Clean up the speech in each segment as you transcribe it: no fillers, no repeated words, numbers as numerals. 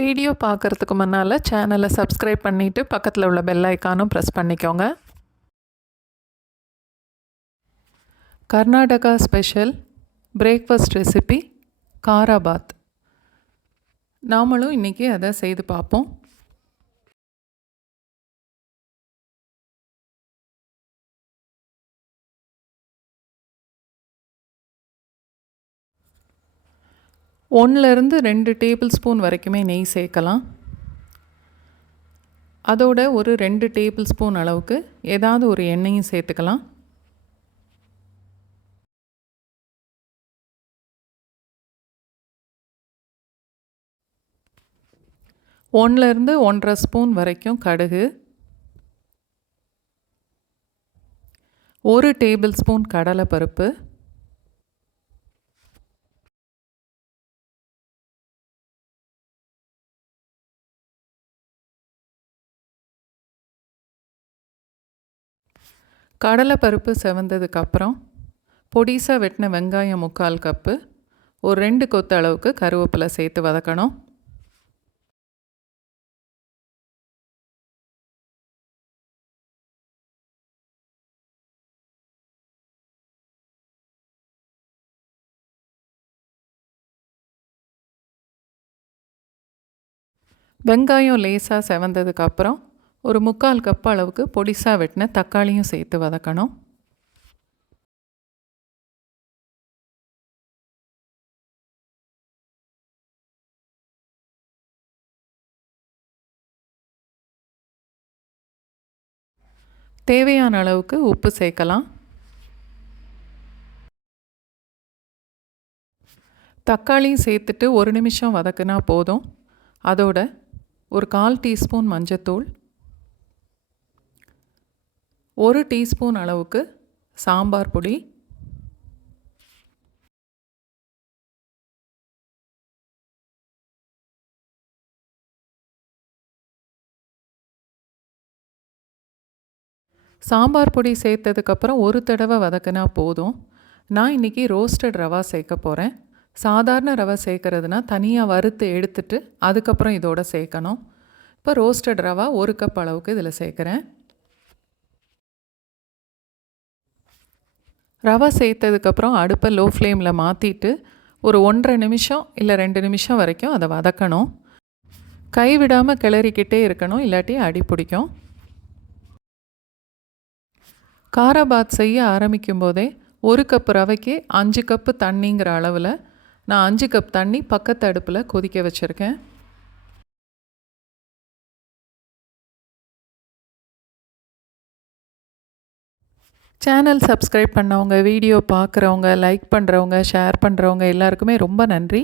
Video பார்க்குறதுக்கு முன்னால் சேனலை சப்ஸ்கிரைப் பண்ணிவிட்டு பக்கத்தில் உள்ள பெல் ஐக்கானும் ப்ரெஸ் பண்ணிக்கோங்க. Karnataka special breakfast recipe Karabath. நாமளும் இன்றைக்கி அதை செய்து பார்ப்போம். ஒன்றிலிருந்து 2 டேபிள் ஸ்பூன் வரைக்குமே நெய் சேர்க்கலாம். அதோட ஒரு 2 டேபிள் ஸ்பூன் அளவுக்கு ஏதாவது ஒரு எண்ணெயும் சேர்த்துக்கலாம். ஒன்றிலிருந்து 1.5 ஸ்பூன் வரைக்கும் கடுகு, 1 டேபிள் ஸ்பூன் கடலைப்பருப்பு, கடலைப்பருப்பு செவந்ததுக்கப்புறம் பொடிசாக வெட்டின வெங்காயம் 3/4 கப்பு, ஒரு 2 கொத்து அளவுக்கு கருவேப்பிலை சேர்த்து வதக்கணும். வெங்காயம் லேசாக செவந்ததுக்கப்புறம் ஒரு 3/4 கப் அளவுக்கு பொடிசாக வெட்டின தக்காளியும் சேர்த்து வதக்கணும். தேவையான அளவுக்கு உப்பு சேர்க்கலாம். தக்காளியும் சேர்த்துட்டு 1 நிமிஷம் வதக்குனா போதும். அதோட ஒரு 1/4 டீஸ்பூன் மஞ்சத்தூள், 1 டீஸ்பூன் அளவுக்கு சாம்பார் பொடி, சாம்பார் பொடி சேர்த்ததுக்கப்புறம் ஒரு தடவை வதக்குனா போதும். நான் இன்றைக்கி ரோஸ்டட் ரவா சேர்க்க போகிறேன். சாதாரண ரவை சேர்க்குறதுனா தனியாக வறுத்து எடுத்துட்டு அதுக்கப்புறம் இதோட சேர்க்கணும். இப்போ ரோஸ்டட் ரவா 1 கப் அளவுக்கு இதில் சேர்க்குறேன். ரவை சேர்த்ததுக்கப்புறம் அடுப்பை லோ ஃப்ளேமில் மாற்றிட்டு ஒரு 1.5 நிமிஷம் இல்லை 2 நிமிஷம் வரைக்கும் அதை வதக்கணும். கைவிடாமல் கிளறிக்கிட்டே இருக்கணும், இல்லாட்டி அடி பிடிக்கும். காராபாத் செய்ய ஆரம்பிக்கும் போதே 1 கப் ரவைக்கு 5 கப்பு தண்ணிங்கிற அளவில் நான் 5 கப் தண்ணி பக்கத்து அடுப்பில் கொதிக்க வச்சுருக்கேன். சேனல் சப்ஸ்கிரைப் பண்ணவங்க, வீடியோ பார்க்குறவங்க, லைக் பண்ணுறவங்க, ஷேர் பண்ணுறவங்க எல்லாருக்குமே ரொம்ப நன்றி.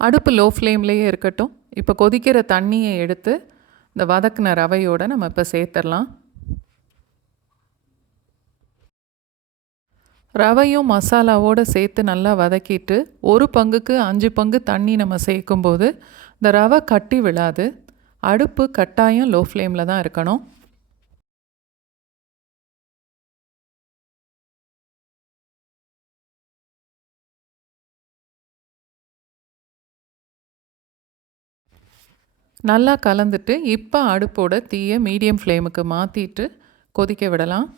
அடுப்பு லோ ஃப்ளேம்லேயே இருக்கட்டும். இப்போ கொதிக்கிற தண்ணியை எடுத்து இந்த வதக்கின ரவையோடு நம்ம இப்போ சேர்த்துடலாம். ரவையும் மசாலாவோடு சேர்த்து நல்லா வதக்கிட்டு 1 பங்குக்கு 5 பங்கு தண்ணி நம்ம சேர்க்கும்போது இந்த ரவை கட்டி விழாது. அடுப்பு கட்டாயம் லோ ஃப்ளேமில் தான் இருக்கணும். நல்லா கலந்துட்டு இப்போ அடுப்போட தீயை மீடியம் ஃப்ளேமுக்கு மாற்றிட்டு கொதிக்க விடலாம்.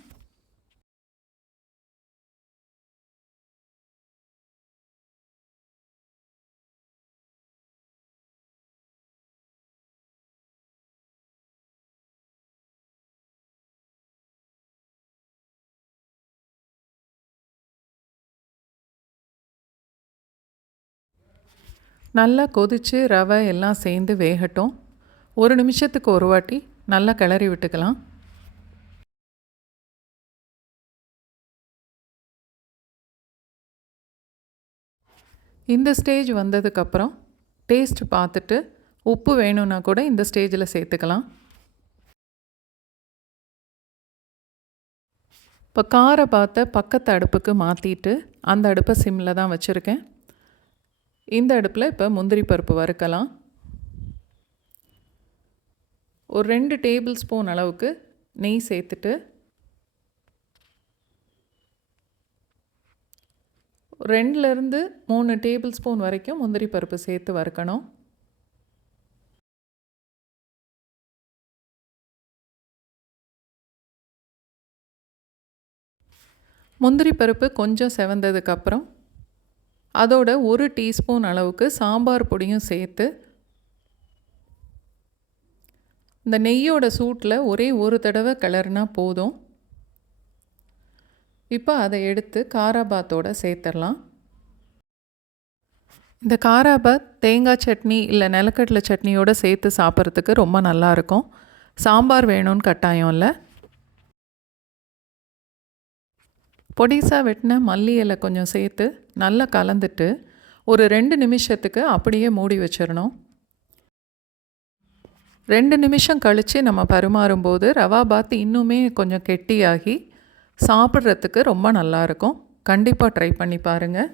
நல்லா கொதித்து ரவை எல்லாம் சேர்ந்து வேகட்டும். 1 நிமிஷத்துக்கு ஒரு வாட்டி நல்லா கிளறி விட்டுக்கலாம். இந்த ஸ்டேஜ் வந்ததுக்கப்புறம் டேஸ்ட் பார்த்துட்டு உப்பு வேணும்னா கூட இந்த ஸ்டேஜில் சேர்த்துக்கலாம். இப்போ காராபாத்தை பக்கத்து அடுப்புக்கு மாற்றிட்டு அந்த அடுப்பை சிம்மில் தான் வச்சுருக்கேன். இந்த அடுப்பில் இப்போ முந்திரி பருப்பு வறுக்கலாம். ஒரு 2 டேபிள் ஸ்பூன் அளவுக்கு நெய் சேர்த்துட்டு 2லேருந்து 3 டேபிள் ஸ்பூன் வரைக்கும் முந்திரி பருப்பு சேர்த்து வறுக்கணும். முந்திரி பருப்பு கொஞ்சம் செவந்ததுக்கப்புறம் அதோட 1 டீஸ்பூன் அளவுக்கு சாம்பார் பொடியும் சேர்த்து இந்த நெய்யோட சூட்டில் ஒரே ஒரு தடவை கிளறுனா போதும். இப்போ அதை எடுத்து காராபாத்தோடு சேர்த்துடலாம். இந்த காராபாத் தேங்காய் சட்னி இல்லை நிலக்கடலை சட்னியோடு சேர்த்து சாப்பிட்றதுக்கு ரொம்ப நல்லாயிருக்கும். சாம்பார் வேணும்னு கட்டாயம் இல்லை. பொடிசாக வெட்டின மல்லி இலை கொஞ்சம் சேர்த்து நல்லா கலந்துட்டு ஒரு 2 நிமிஷத்துக்கு அப்படியே மூடி வச்சிடணும். 2 நிமிஷம் கழித்து நம்ம பரிமாறும்போது ரவா பாத் இன்னுமே கொஞ்சம் கெட்டியாகி சாப்பிட்றதுக்கு ரொம்ப நல்லாயிருக்கும். கண்டிப்பாக ட்ரை பண்ணி பாருங்கள்.